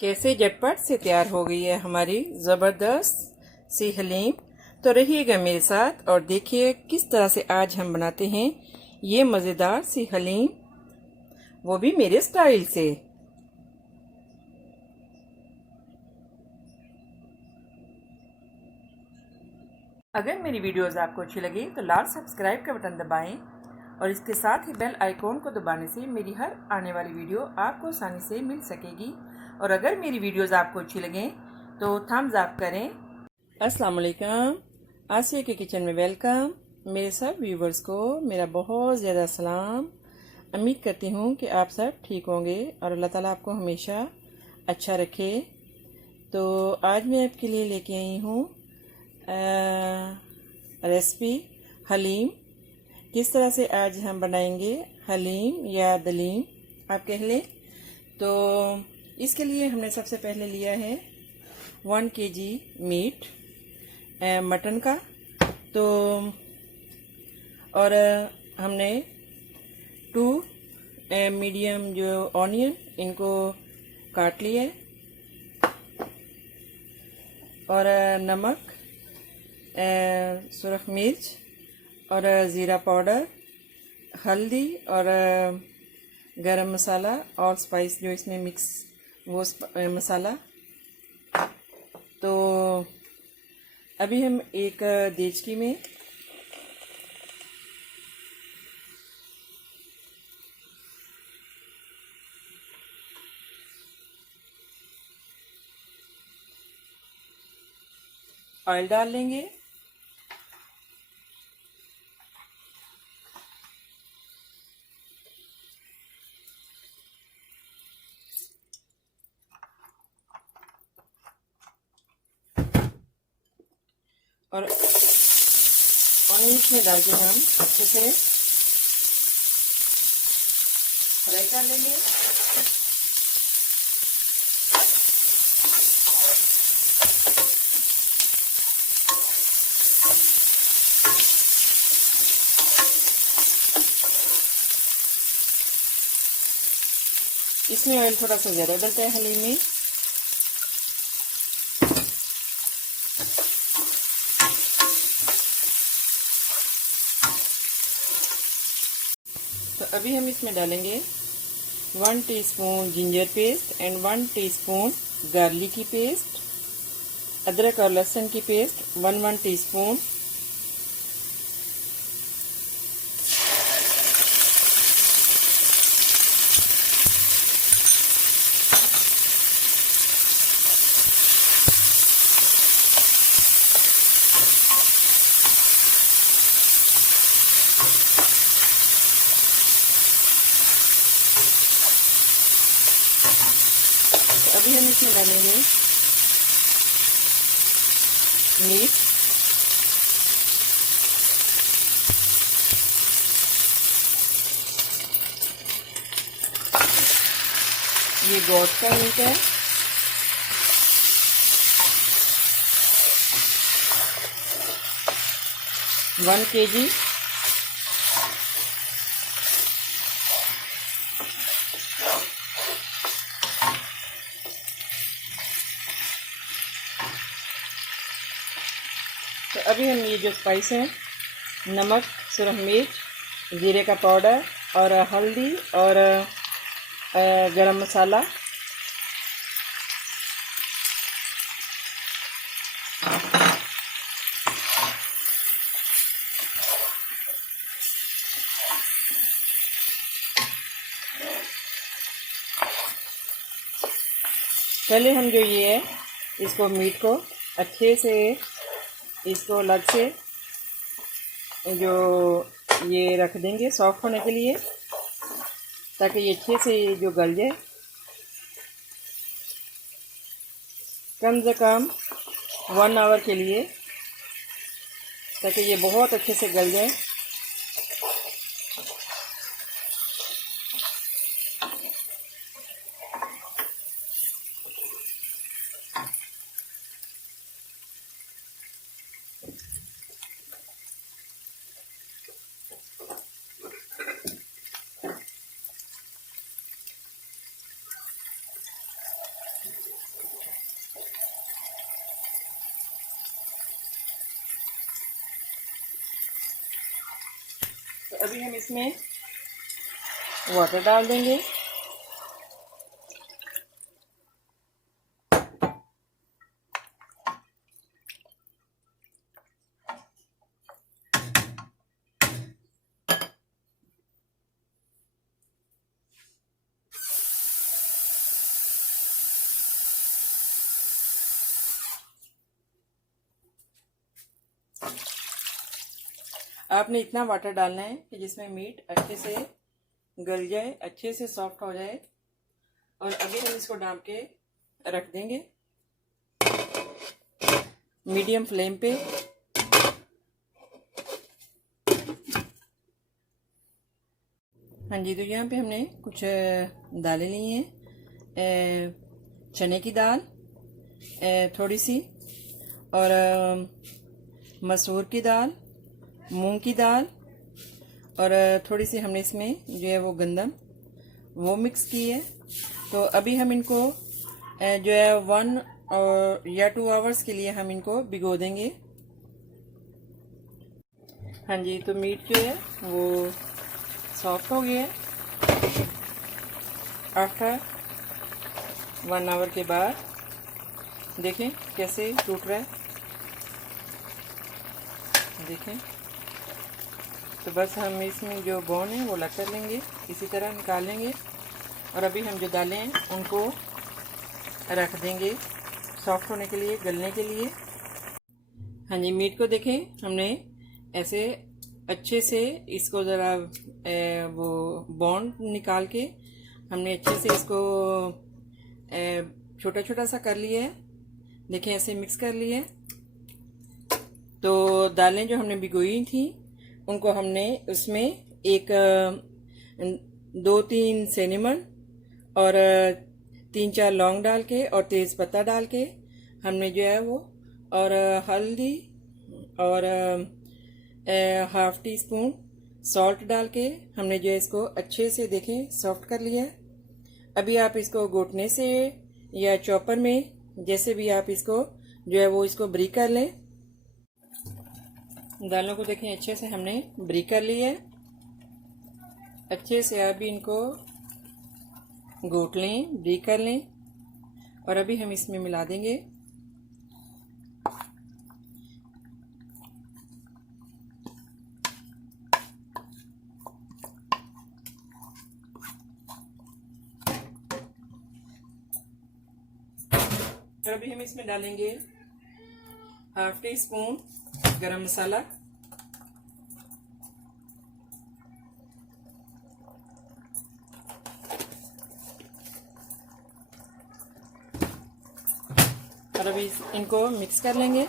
कैसे झटपट से तैयार हो गई है हमारी ज़बरदस्त सी हलीम। तो रहिएगा मेरे साथ और देखिए किस तरह से आज हम बनाते हैं ये मज़ेदार सी हलीम, वो भी मेरे स्टाइल से। अगर मेरी वीडियोस आपको अच्छी लगी तो लाल सब्सक्राइब का बटन दबाएं और इसके साथ ही बेल आइकॉन को दबाने से मेरी हर आने वाली वीडियो आपको आसानी से मिल सकेगी। और अगर मेरी वीडियोस आपको अच्छी लगें तो थम्स अप करें। अस्सलाम वालेकुम, आसिया के किचन में वेलकम। मेरे सब व्यूवर्स को मेरा बहुत ज़्यादा सलाम। उम्मीद करती हूँ कि आप सब ठीक होंगे और अल्लाह ताला आपको हमेशा अच्छा रखे। तो आज मैं आपके लिए लेके आई हूँ रेसिपी हलीम। किस तरह से आज हम बनाएंगे हलीम या दलीम आप कह लें। तो इसके लिए हमने सबसे पहले लिया है 1 kg मीट मटन का। तो और हमने 2 मीडियम जो ऑनियन इनको काट लिया है और नमक, सुरख मिर्च और ज़ीरा पाउडर, हल्दी और गरम मसाला और स्पाइस जो इसमें मिक्स वो मसाला। तो अभी हम एक देचकी में ऑयल डाल लेंगे। और ऑनियन में डाल के हम अच्छे से फ्राई कर लेंगे। इसमें ऑयल थोड़ा सा ज़्यादा डलता है हलीम में। तो अभी हम इसमें डालेंगे 1 teaspoon ginger paste and 1 teaspoon garlic की पेस्ट, अदरक और लहसुन की पेस्ट 1 टीस्पून, अभी हम इसमें डालेंगे मीट, ये गोट का मीट है। One kg। तो अभी हम ये जो स्पाइस हैं, नमक, सुरख मिर्च, ज़ीरे का पाउडर और हल्दी और गरम मसाला, पहले हम जो ये है इसको मीट को अच्छे से इसको अलग से जो ये रख देंगे सॉफ्ट होने के लिए, ताकि ये अच्छे से जो गल जाए। कम से कम 1 आवर के लिए, ताकि ये बहुत अच्छे से गल जाए। अभी हम इसमें वाटर डाल देंगे। आपने इतना वाटर डालना है कि जिसमें मीट अच्छे से गल जाए, अच्छे से सॉफ्ट हो जाए। और अभी हम इसको डाल के रख देंगे मीडियम फ्लेम पे। हाँ जी, तो यहाँ पे हमने कुछ दालें ली हैं। चने की दाल थोड़ी सी, और मसूर की दाल, मूंग की दाल, और थोड़ी सी हमने इसमें जो है वो गंदम वो मिक्स की है। तो अभी हम इनको जो है 1 या 2 आवर्स के लिए हम इनको भिगो देंगे। हाँ जी, तो मीट जो है वो सॉफ्ट हो गया है। आफ्टर 1 आवर के बाद देखें कैसे टूट रहा है, देखें। तो बस हम इसमें जो बोन है वो अलग कर लेंगे, इसी तरह निकाल लेंगे। और अभी हम जो दालें हैं उनको रख देंगे सॉफ्ट होने के लिए, गलने के लिए। हाँ जी, मीट को देखें हमने ऐसे अच्छे से इसको ज़रा वो बोन निकाल के हमने अच्छे से इसको छोटा छोटा सा कर लिया है। देखें ऐसे मिक्स कर लिया है। तो दालें जो हमने भिगोई थी उनको हमने उसमें एक 2-3 सिनेमन और 3-4 लौंग डाल के और तेज़ पत्ता डाल के हमने जो है वो, और हल्दी और 1/2 टीस्पून सॉल्ट डाल के हमने जो है इसको अच्छे से देखें सॉफ्ट कर लिया है। अभी आप इसको घोटने से या चॉपर में जैसे भी आप इसको जो है वो इसको ब्रीक कर लें। दालों को देखें अच्छे से हमने ब्रीक कर लिया है। अच्छे से अभी इनको घोट लें, ब्रीक कर लें। और अभी हम इसमें मिला देंगे और अभी हम इसमें डालेंगे 1/2 टीस्पून गरम मसाला, और अभी इनको मिक्स कर लेंगे।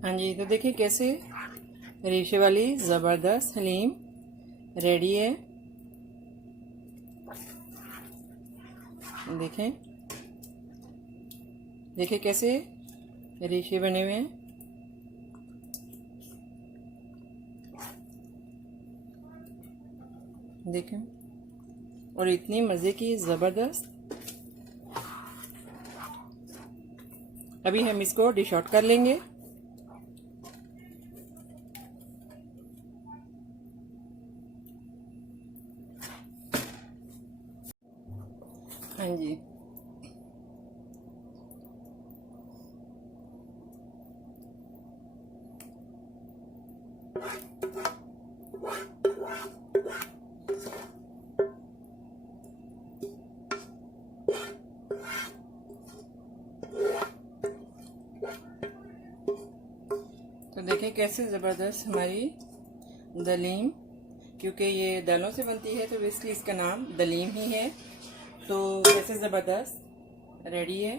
हाँ जी, तो देखिए कैसे रेशे वाली ज़बरदस्त हलीम रेडी है। देखें, देखिए कैसे रेशे बने हुए हैं। देखें, और इतनी मज़े की ज़बरदस्त। अभी हम इसको डिश आउट कर लेंगे। हाँ जी, तो देखें कैसे ज़बरदस्त हमारी दलीम, क्योंकि ये दालों से बनती है तो इसलिए इसका नाम दलीम ही है। तो कैसे ज़बरदस्त रेडी है।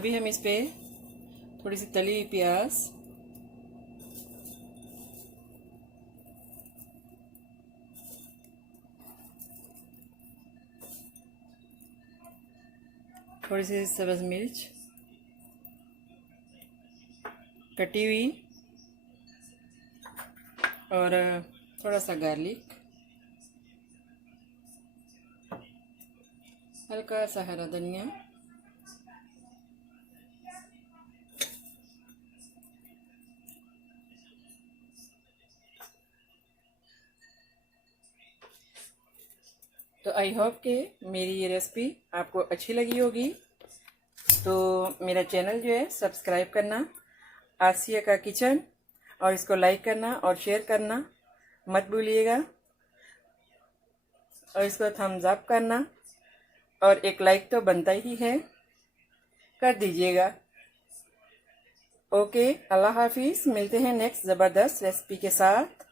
अभी हम इस पे थोड़ी सी तली हुई प्याज, थोड़ी सी सब्ज़ मिर्च कटी हुई और थोड़ा सा गार्लिक, हल्का सा हरा धनिया, तो आई होप कि मेरी ये रेसिपी आपको अच्छी लगी होगी। तो मेरा चैनल जो है सब्सक्राइब करना, आसिया का किचन, और इसको लाइक करना और शेयर करना मत भूलिएगा, और इसको थम्स अप करना, और एक लाइक तो बनता ही है, कर दीजिएगा। ओके, अल्लाह हाफिज़। मिलते हैं नेक्स्ट ज़बरदस्त रेसिपी के साथ।